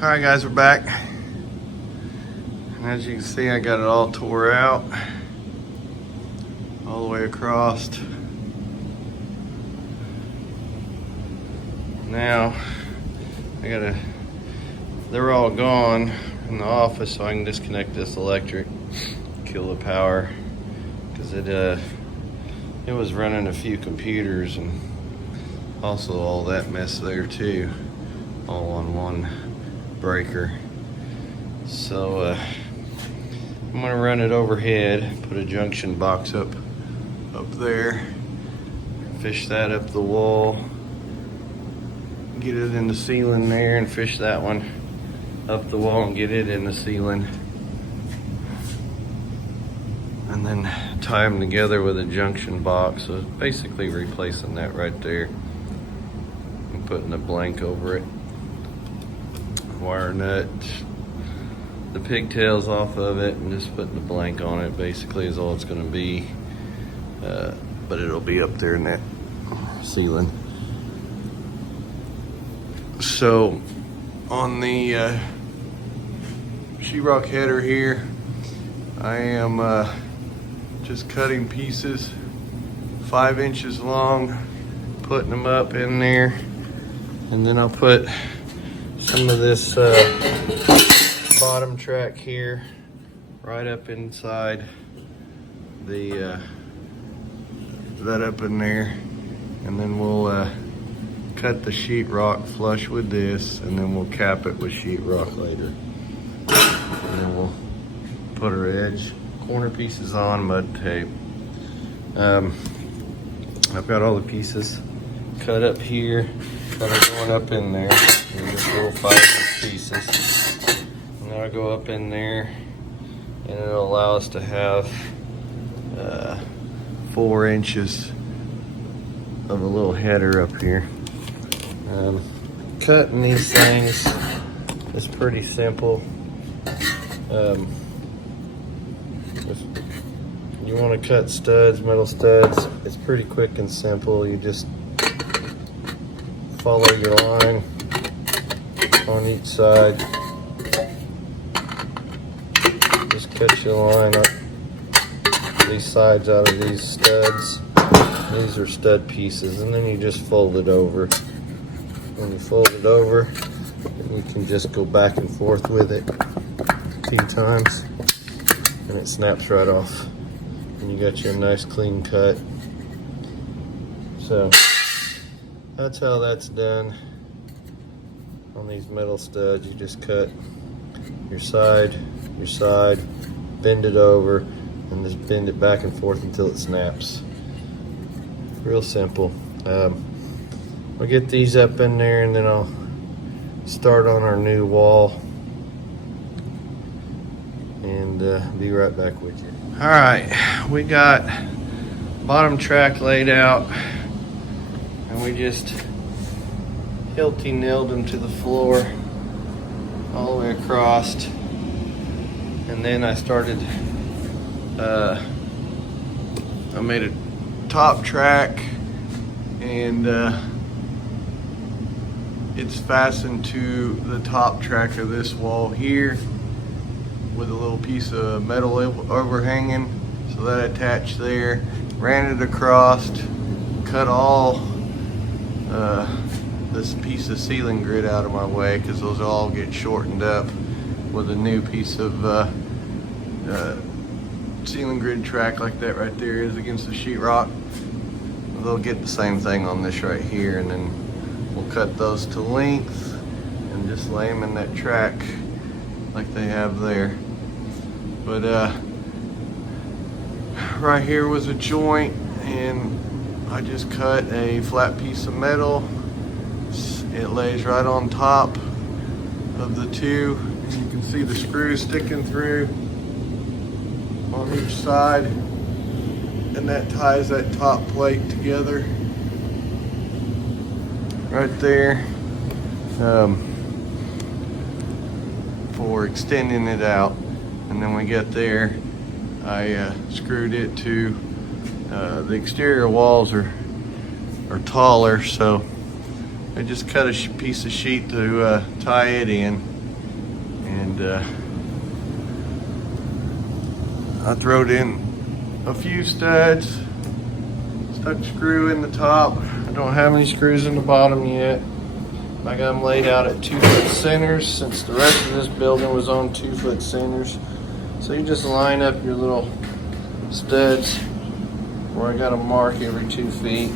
Alright guys, we're back. And as you can see, I got it all tore out. All the way across. Now, they're all gone in the office, so I can disconnect this electric, kill the power. Because it was running a few computers and also all that mess there too. All on one breaker. So I'm gonna run it overhead, put a junction box up there, fish that up the wall, get it in the ceiling there, and fish that one up the wall and get it in the ceiling, and then tie them together with a junction box. So it's basically replacing that right there and putting a blank over it. Wire nut the pigtails off of it and just putting the blank on it basically is all it's going to be, but it'll be up there in that ceiling. So on the sheetrock header here, I am just cutting pieces 5 inches long, putting them up in there, and then I'll put some of this bottom track here right up inside the that up in there, and then we'll cut the sheetrock flush with this, and then we'll cap it with sheetrock later, and then we'll put our edge corner pieces on, mud tape. I've got all the pieces cut up here that are going up in there. They're just little 5 pieces. And then I'll go up in there, and it'll allow us to have 4 inches of a little header up here. Cutting these things is pretty simple. If you want to cut studs, metal studs, it's pretty quick and simple. You just follow your line on each side. Just cut your line up these sides out of these studs. These are stud pieces, and then you just fold it over. When you fold it over, then you can just go back and forth with it a few times, and it snaps right off. And you got your nice clean cut. So that's how that's done on these metal studs. You just cut your side, bend it over, and just bend it back and forth until it snaps. Real simple. I'll get these up in there, and then I'll start on our new wall and be right back with you. All right, we got bottom track laid out, and we just Hilti nailed them to the floor all the way across, and then I started I made a top track, and it's fastened to the top track of this wall here with a little piece of metal overhanging, so that attached there. Ran it across, cut all this piece of ceiling grid out of my way, because those all get shortened up with a new piece of ceiling grid track like that right there is against the sheetrock. They'll get the same thing on this right here, and then we'll cut those to length and just lay them in that track like they have there. But right here was a joint, and I just cut a flat piece of metal. It lays right on top of the two, and you can see the screws sticking through on each side, and that ties that top plate together right there for extending it out. And then we get there, I screwed it to the exterior walls are taller, so I just cut a piece of sheet to tie it in. And I throwed in a few studs, stuck a screw in the top. I don't have any screws in the bottom yet. I got them laid out at 2-foot centers since the rest of this building was on 2-foot centers. So you just line up your little studs where I got a mark every 2 feet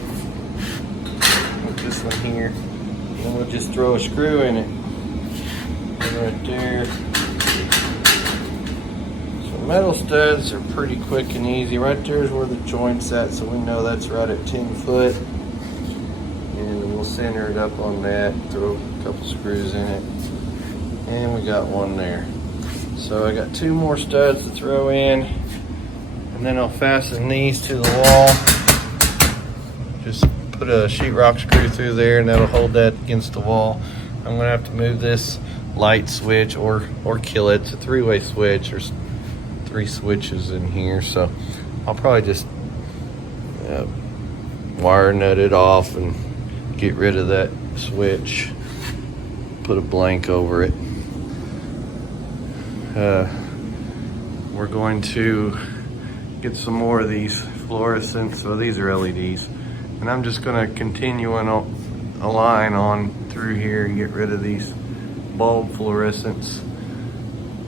with this one here. And we'll just throw a screw in it. And right there. So metal studs are pretty quick and easy. Right there is where the joint's at, so we know that's right at 10 foot. And we'll center it up on that, throw a couple screws in it. And we got one there. So I got 2 more studs to throw in. And then I'll fasten these to the wall. Just put a sheetrock screw through there and that'll hold that against the wall. I'm gonna have to move this light switch or kill it. It's a 3-way switch. There's 3 switches in here, so I'll probably just wire nut it off and get rid of that switch. Put a blank over it. We're going to get some more of these fluorescents. So these are LEDs, and I'm just going to continue on a line on through here and get rid of these bulb fluorescents.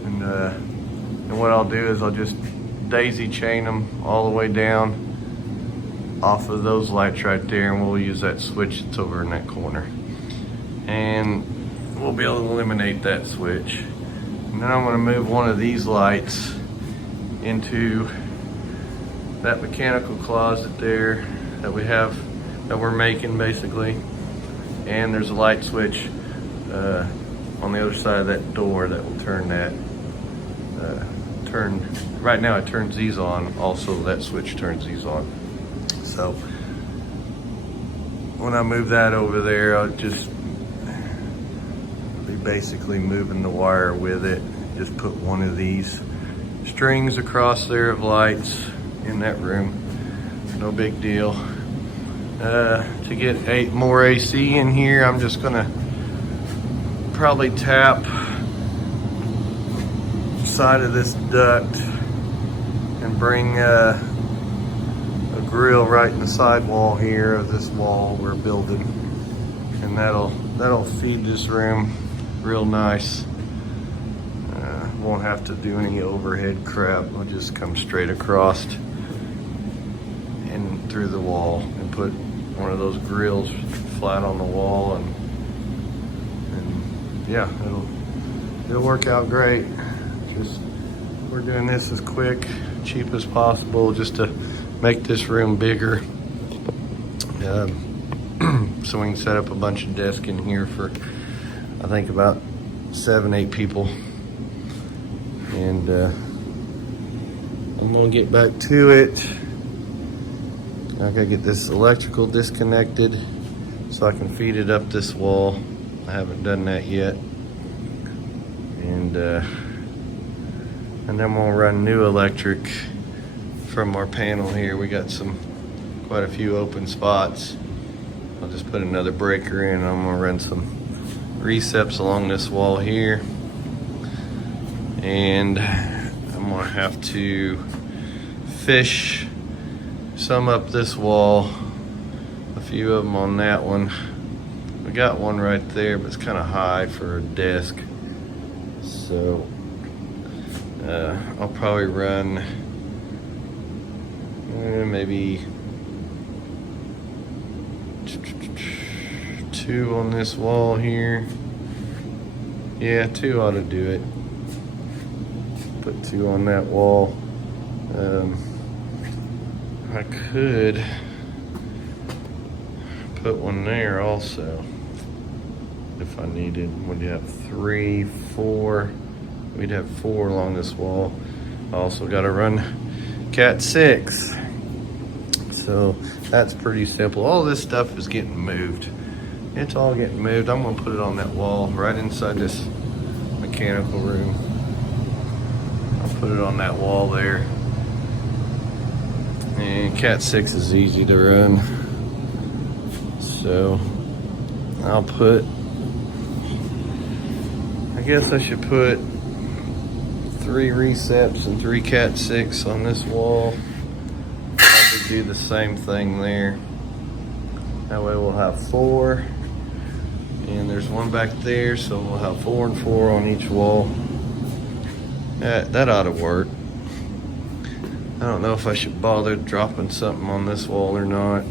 And what I'll do is I'll just daisy chain them all the way down off of those lights right there, and we'll use that switch that's over in that corner, and we'll be able to eliminate that switch. And then I'm going to move one of these lights into that mechanical closet there that we have, that we're making basically. And there's a light switch on the other side of that door that will turn that, right now it turns these on, also that switch turns these on. So when I move that over there, I'll just be basically moving the wire with it. Just put one of these strings across there of lights in that room. No big deal. To get 8 more AC in here, I'm just gonna probably tap side of this duct and bring a grill right in the sidewall here of this wall we're building, and that'll feed this room real nice. Won't have to do any overhead crap. I'll just come straight across and through the wall and put one of those grills flat on the wall, and yeah, it'll work out great. Just we're doing this as quick, cheap as possible, just to make this room bigger, so we can set up a bunch of desks in here for, I think, about 7-8 people. And I'm gonna get back to it. I gotta get this electrical disconnected so I can feed it up this wall. I haven't done that yet. And then we'll run new electric from our panel here. We got quite a few open spots. I'll just put another breaker in, and I'm gonna run some receps along this wall here. And I'm gonna have to fish some up this wall, a few of them on that one. We got one right there, but it's kind of high for a desk. So I'll probably run maybe 2 on this wall here. Yeah, 2 ought to do it. Put 2 on that wall. I could put one there also if I needed. Would you have 3, 4? We'd have 4 along this wall. I also got to run Cat 6. So that's pretty simple. All this stuff is getting moved. It's all getting moved. I'm gonna put it on that wall right inside this mechanical room. I'll put it on that wall there. And Cat 6 is easy to run. So I guess I should put 3 receps and 3 Cat 6 on this wall. Probably do the same thing there. That way we'll have 4. And there's one back there, so we'll have 4 and 4 on each wall. That ought to work. I don't know if I should bother dropping something on this wall or not.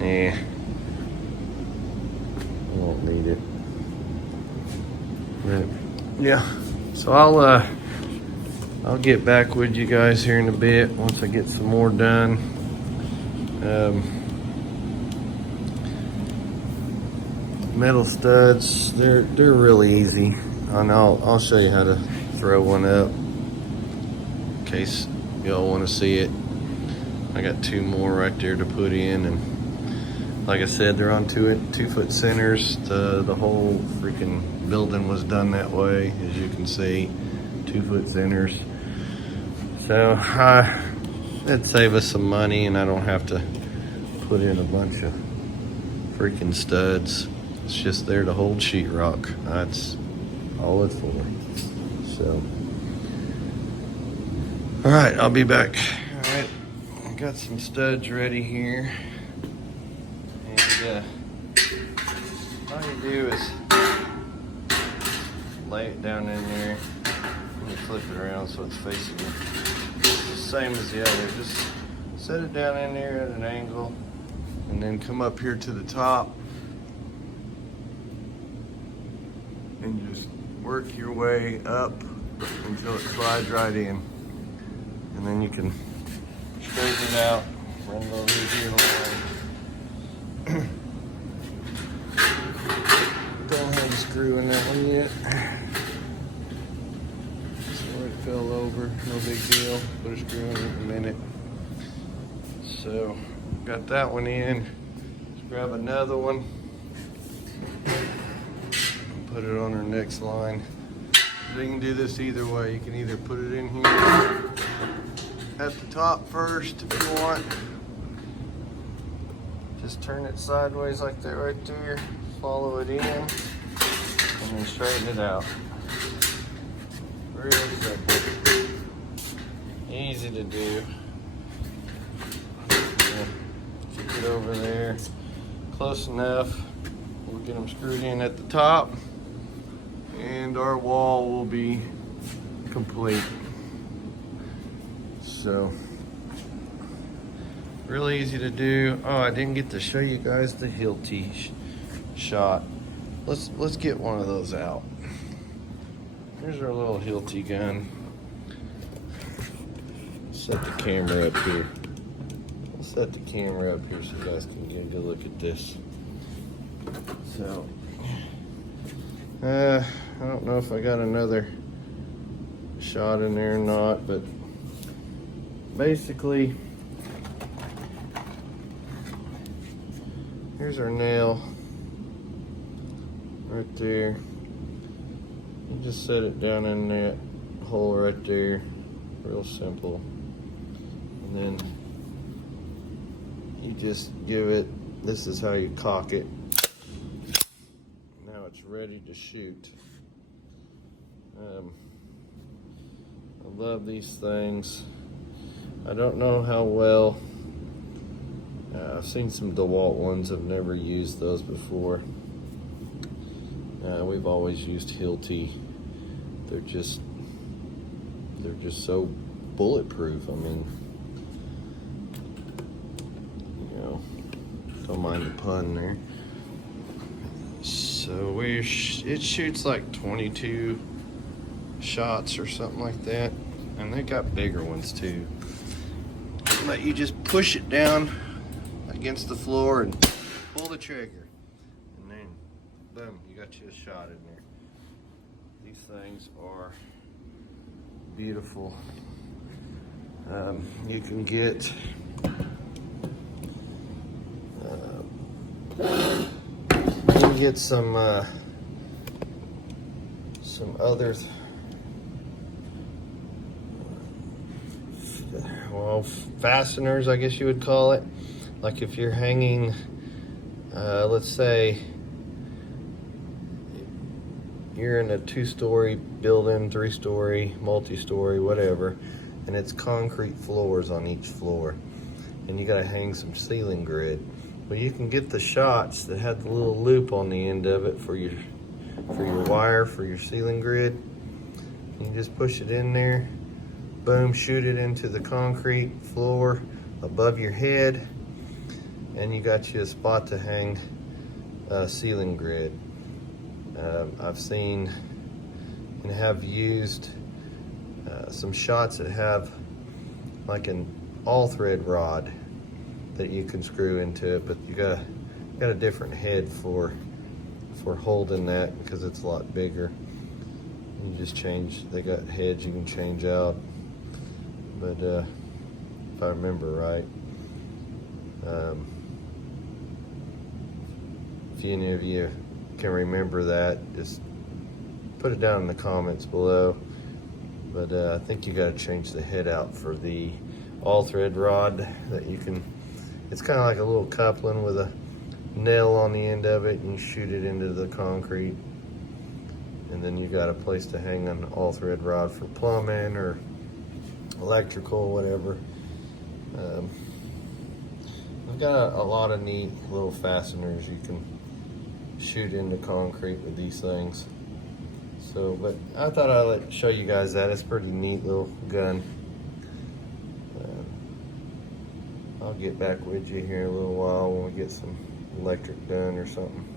I won't need it. But yeah, so I'll get back with you guys here in a bit once I get some more done. Metal studs, they're really easy, and I'll show you how to throw one up in case y'all want to see it. I got 2 more right there to put in, and like I said, they're on 2-foot centers. The whole freaking building was done that way, as you can see, 2-foot centers. So that'd save us some money, and I don't have to put in a bunch of freaking studs. It's just there to hold sheetrock. That's all it's for. So, all right, I'll be back. All right, I got some studs ready here. And all you do is lay it down in there. Let me flip it around so it's facing you. It's the same as the other. Just set it down in there at an angle, and then come up here to the top and just work your way up until it slides right in. And then you can straighten it out, run it over here line. Don't have a screw in that one yet. So it fell over, no big deal. Put a screw in it in a minute. So got that one in. Let's grab another one. Put it on our next line. So you can do this either way. You can either put it in here at the top first if you want. Just turn it sideways like that right there. Follow it in, and then straighten it out. Real simple. Easy to do. Keep it over there. Close enough. We'll get them screwed in at the top, and our wall will be complete. So, really easy to do. Oh, I didn't get to show you guys the Hilti shot. Let's get one of those out. Here's our little Hilti gun. Set the camera up here. I'll set the camera up here so you guys can get a good look at this. So, I don't know if I got another shot in there or not, but basically, here's our nail right there. You just set it down in that hole right there, real simple. And then you just give it, this is how you cock it. Now it's ready to shoot. I love these things. I don't know how well, I've seen some DeWalt ones, I've never used those before. We've always used Hilti. They're just so bulletproof. I mean, you know, don't mind the pun there. So it shoots like 22 shots or something like that, and they got bigger ones too. But you just push it down against the floor and pull the trigger, and then boom, you got you a shot in there. These things are beautiful. You can get some other fasteners, I guess you would call it. Like if you're hanging, let's say you're in a 2-story building, 3-story, multi-story, whatever, and it's concrete floors on each floor, and you gotta hang some ceiling grid. Well, you can get the shots that have the little loop on the end of it for your wire for your ceiling grid. You just push it in there, boom, shoot it into the concrete floor above your head, and you got you a spot to hang ceiling grid. I've seen and have used some shots that have like an all-thread rod that you can screw into it, but you got a different head for holding that because it's a lot bigger. You just change, they got heads you can change out, but if I remember right, if any of you can remember that, just put it down in the comments below. But I think you got to change the head out for the all-thread rod that you can, it's kind of like a little coupling with a nail on the end of it, and you shoot it into the concrete, and then you got a place to hang an all-thread rod for plumbing or electrical, whatever. I've got a lot of neat little fasteners you can shoot into concrete with these things. So, but I thought I'd show you guys that. It's a pretty neat little gun. I'll get back with you here in a little while when we get some electric done or something.